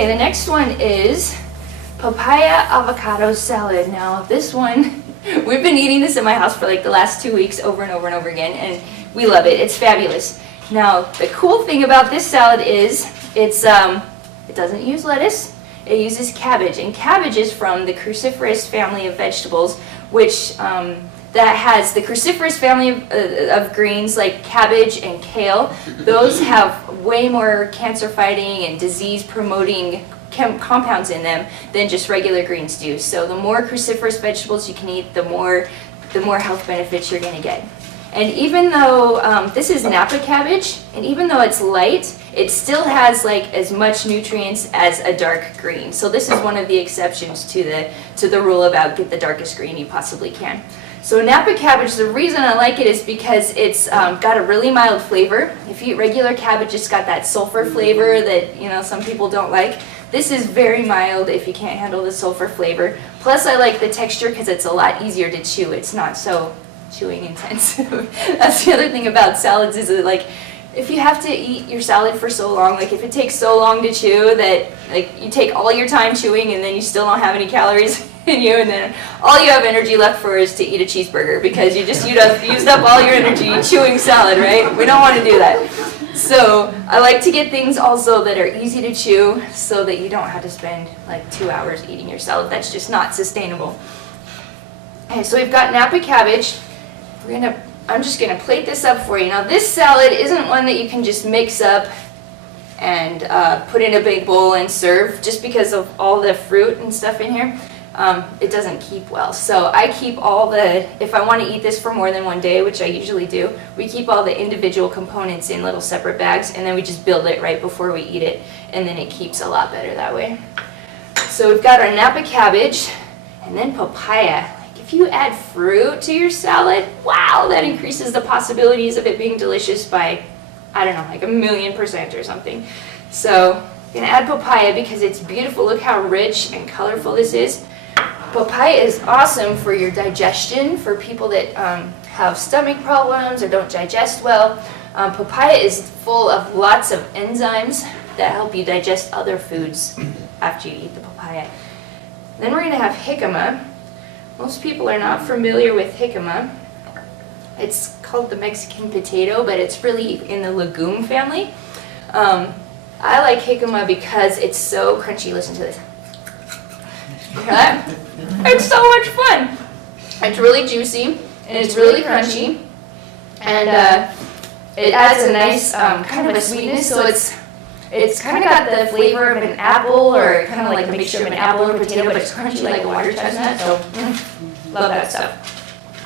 Okay, the next one is Papaya Avocado Salad. Now this one, we've been eating this in my house for like the last 2 weeks over and over and over again, and we love it. It's fabulous. Now the cool thing about this salad is it doesn't use lettuce. It uses cabbage, and cabbage is from the cruciferous family of vegetables, which that has the cruciferous family of greens like cabbage and kale. Those have way more cancer-fighting and disease-promoting compounds in them than just regular greens do. So the more cruciferous vegetables you can eat, the more health benefits you're going to get. And even though this is Napa cabbage, and even though it's light, it still has like as much nutrients as a dark green. So this is one of the exceptions to the rule about get the darkest green you possibly can. So Napa cabbage, the reason I like it is because it's got a really mild flavor. If you eat regular cabbage, it's got that sulfur flavor that some people don't like. This is very mild if you can't handle the sulfur flavor. Plus I like the texture because it's a lot easier to chew. It's not so chewing intensive. That's the other thing about salads is that, like, if you have to eat your salad for so long, like if it takes so long to chew that like you take all your time chewing and then you still don't have any calories in you, and then all you have energy left for is to eat a cheeseburger because you just used up all your energy chewing salad, right? We don't want to do that. So I like to get things also that are easy to chew so that you don't have to spend like 2 hours eating your salad. That's just not sustainable. Okay, so we've got Napa cabbage. I'm just going to plate this up for you. Now this salad isn't one that you can just mix up and put in a big bowl and serve just because of all the fruit and stuff in here. It doesn't keep well. So I keep if I want to eat this for more than one day, which I usually do, we keep all the individual components in little separate bags, and then we just build it right before we eat it, and then it keeps a lot better that way. So we've got our Napa cabbage, and then papaya. If you add fruit to your salad, wow, that increases the possibilities of it being delicious by, I don't know, like 1,000,000% or something. So I'm going to add papaya because it's beautiful. Look how rich and colorful this is. Papaya is awesome for your digestion, for people that have stomach problems or don't digest well. Papaya is full of lots of enzymes that help you digest other foods after you eat the papaya. Then we're going to have jicama. Most people are not familiar with jicama. It's called the Mexican potato, but it's really in the legume family. I like jicama because it's so crunchy. Listen to this. Hear that? It's so much fun. It's really juicy, and it's really crunchy, and it adds a nice kind of a sweetness, so it's kind of got the flavor of an apple, or kind of like a mixture of an apple and potato, but it's crunchy like a water chestnut, so love that stuff.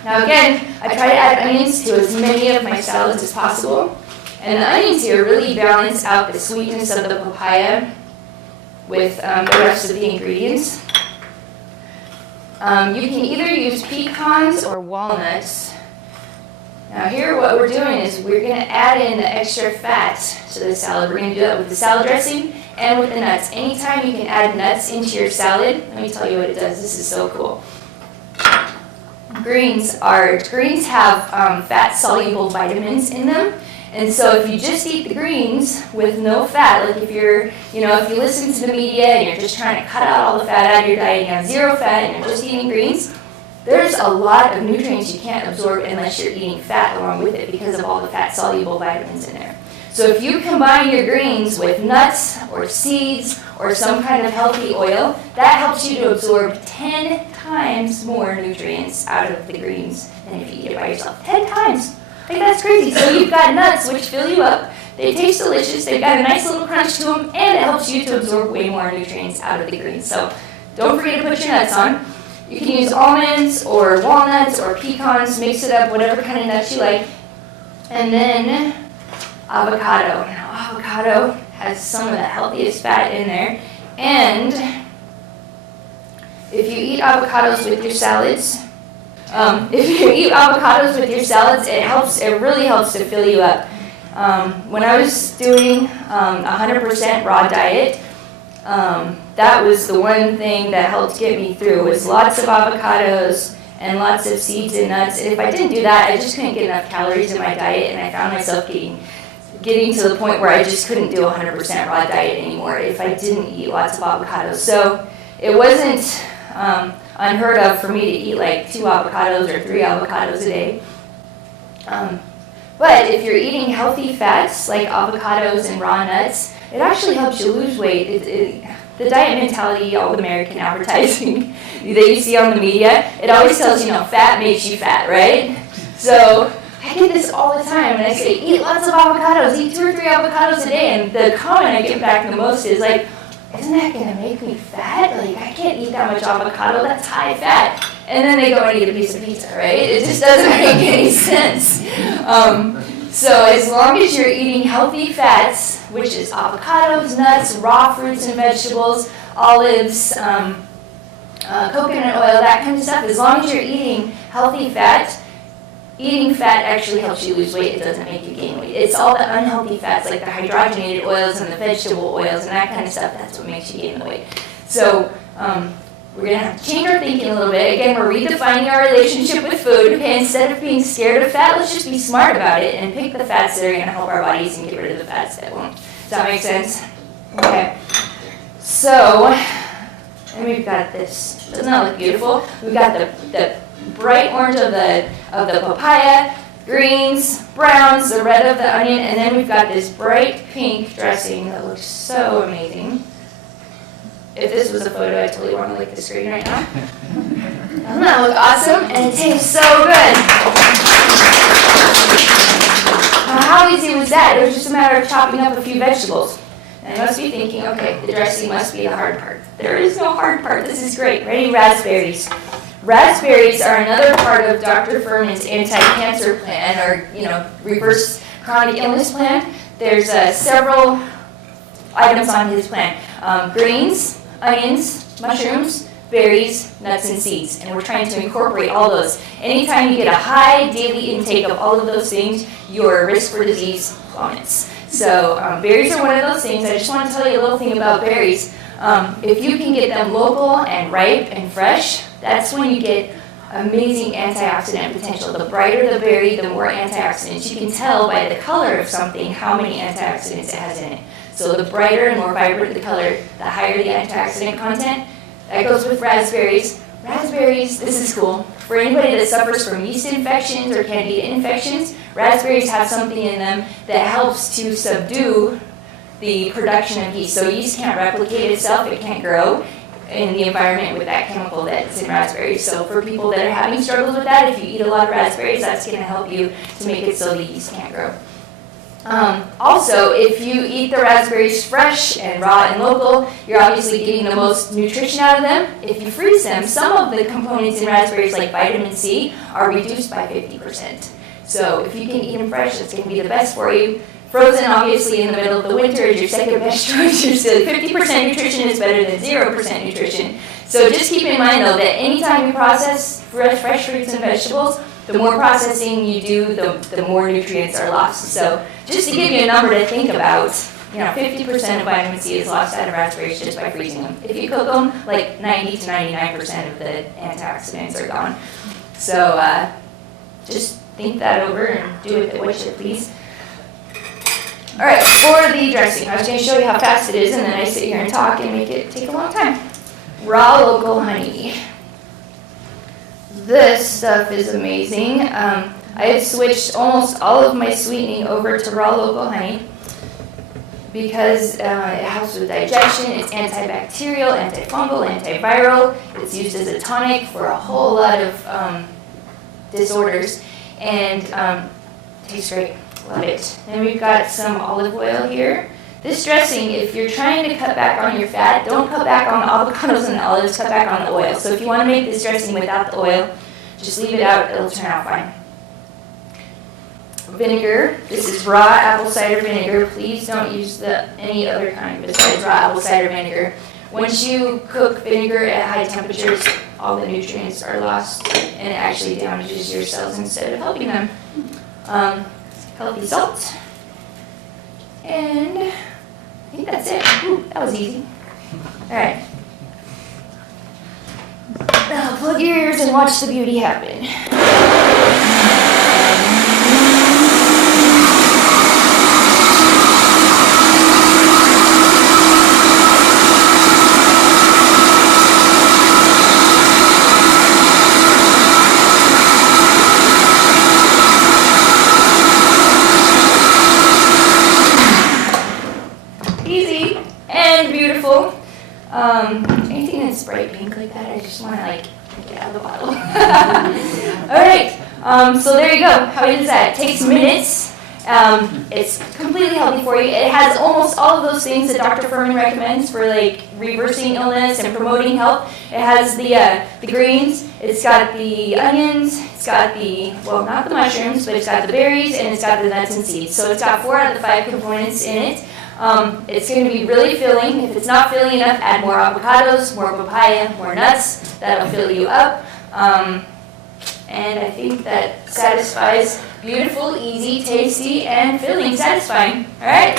Now again, I try to add onions to as many of my salads as possible, and the onions here really balance out the sweetness of the papaya with the rest of the ingredients. You can either use pecans or walnuts. Now here what we're doing is we're going to add in the extra fat to the salad. We're going to do that with the salad dressing and with the nuts. Anytime you can add nuts into your salad, let me tell you what it does. This is so cool. Greens have fat-soluble vitamins in them. And so if you just eat the greens with no fat, like if you listen to the media and you're just trying to cut out all the fat out of your diet, you have zero fat and you're just eating greens, there's a lot of nutrients you can't absorb unless you're eating fat along with it because of all the fat-soluble vitamins in there. So if you combine your greens with nuts or seeds or some kind of healthy oil, that helps you to absorb 10 times more nutrients out of the greens than if you eat it by yourself. 10 times! Like, that's crazy. So you've got nuts, which fill you up. They taste delicious. They've got a nice little crunch to them, and it helps you to absorb way more nutrients out of the greens. So don't forget to put your nuts on. You can use almonds or walnuts or pecans. Mix it up, whatever kind of nuts you like. And then avocado. Now, avocado has some of the healthiest fat in there. And if you eat avocados with your salads, it really helps to fill you up. When I was doing 100% raw diet, that was the one thing that helped get me through, was lots of avocados and lots of seeds and nuts. And if I didn't do that, I just couldn't get enough calories in my diet, and I found myself getting getting to the point where I just couldn't do 100% raw diet anymore if I didn't eat lots of avocados. So it wasn't unheard of for me to eat like 2 avocados or 3 avocados a day. But if you're eating healthy fats like avocados and raw nuts, it actually helps you lose weight. The diet mentality, all the American advertising that you see on the media, it always tells you, fat makes you fat, right? So I get this all the time, and I say, eat lots of avocados, eat 2 or 3 avocados a day, and the comment I get back the most is like, isn't that going to make me fat? Like, I can't eat that much avocado, that's high fat. And then they go and eat a piece of pizza, right? It just doesn't make any sense. So as long as you're eating healthy fats, which is avocados, nuts, raw fruits and vegetables, olives, coconut oil, that kind of stuff, as long as you're eating healthy fat, eating fat actually helps you lose weight. It doesn't make you gain weight. It's all the unhealthy fats, like the hydrogenated oils and the vegetable oils and that kind of stuff, that's what makes you gain the weight. So we're going to have to change our thinking a little bit. Again, we're redefining our relationship with food. Okay, instead of being scared of fat, let's just be smart about it and pick the fats that are going to help our bodies and get rid of the fats that won't. Does that make sense? Okay. So, and we've got this. Doesn't that look beautiful? We've got the bright orange of the papaya, greens, browns, the red of the onion, and then we've got this bright pink dressing that looks so amazing. If this was a photo, I totally want to lick the screen right now. Doesn't that look awesome? And it tastes so good. Now, how easy was that? It was just a matter of chopping up a few vegetables. And I must be thinking, okay, the dressing must be the hard part. There is no hard part. This is great. Ready? Raspberries. Raspberries are another part of Dr. Furman's anti-cancer plan, or reverse chronic illness plan. There's several items on his plan: greens, onions, mushrooms, berries, nuts, and seeds. And we're trying to incorporate all those. Anytime you get a high daily intake of all of those things, your risk for disease plummets. So berries are one of those things. I just want to tell you a little thing about berries. If you can get them local and ripe and fresh, that's when you get amazing antioxidant potential. The brighter the berry, the more antioxidants. You can tell by the color of something how many antioxidants it has in it. So the brighter and more vibrant the color, the higher the antioxidant content. That goes with raspberries. Raspberries, this is cool. For anybody that suffers from yeast infections or candida infections, raspberries have something in them that helps to subdue the production of yeast. So yeast can't replicate itself, it can't grow in the environment with that chemical that's in raspberries. So for people that are having struggles with that, if you eat a lot of raspberries, that's going to help you to make it so the yeast can't grow. Also, if you eat the raspberries fresh and raw and local, you're obviously getting the most nutrition out of them. If you freeze them, some of the components in raspberries, like vitamin C, are reduced by 50%. So if you can eat them fresh, it's going to be the best for you. Frozen, obviously, in the middle of the winter is your second best choice. You're still 50% nutrition is better than 0% nutrition. So just keep in mind, though, that anytime you process fresh fruits and vegetables, the more processing you do, the more nutrients are lost. So just to give you a number to think about, 50% of vitamin C is lost out of raspberries just by freezing them. If you cook them, like 90 to 99% of the antioxidants are gone. So just think that over and do with it what you please. All right, for the dressing, I was going to show you how fast it is, and then I sit here and talk and make it take a long time. Raw local honey. This stuff is amazing. I have switched almost all of my sweetening over to raw local honey because it helps with digestion. It's antibacterial, antifungal, antiviral. It's used as a tonic for a whole lot of disorders, and tastes great. Love it. Then we've got some olive oil here. This dressing, if you're trying to cut back on your fat, don't cut back on the avocados and the olives, cut back on the oil. So if you want to make this dressing without the oil, just leave it out, it'll turn out fine. Vinegar, this is raw apple cider vinegar. Please don't use any other kind besides raw apple cider vinegar. Once you cook vinegar at high temperatures, all the nutrients are lost and it actually damages your cells instead of helping them. Healthy salt. And I think that's it. Ooh, that was easy. All right. Now plug your ears and watch the beauty happen. Anything that's bright pink like that, I just want to like get out of the bottle. All right, so there you go. How is that? It takes minutes. It's completely healthy for you. It has almost all of those things that Dr. Furman recommends for like reversing illness and promoting health. It has the greens, it's got the onions, it's got the, well, not the mushrooms, but it's got the berries, and it's got the nuts and seeds. So it's got 4 out of the 5 components in it. It's going to be really filling. If it's not filling enough, add more avocados, more papaya, more nuts. That'll fill you up. And I think that satisfies beautiful, easy, tasty, and filling, satisfying. All right?